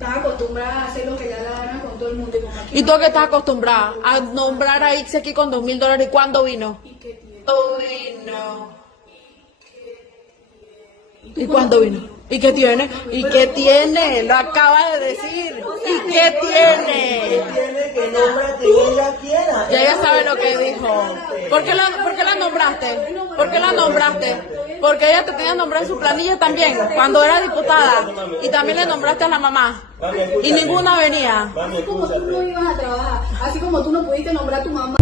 Estás acostumbrada a hacer lo que ya la gana con todo el mundo. Y como aquí ¿Y tú a qué estás acostumbrada? A nombrar a Ixi aquí con $2,000. ¿Y cuándo vino? ¿Y qué tiene? ¿Cuándo vino? ¿Y cuándo vino? ¿Y qué tiene? ¿Y qué tiene? Lo acaba de decir. ¿Y qué tiene? Tiene que nombra quien ella quiera. Ya ella sabe lo que dijo. ¿Por qué la nombraste? ¿Por qué la nombraste? Porque ella te tenía que nombrar en su planilla también, cuando era diputada. Y también le nombraste a la mamá. Mami, Y escúchate. ninguna venía. Mami, Así como tú escúchate. no ibas a trabajar, así como tú no pudiste nombrar a tu mamá.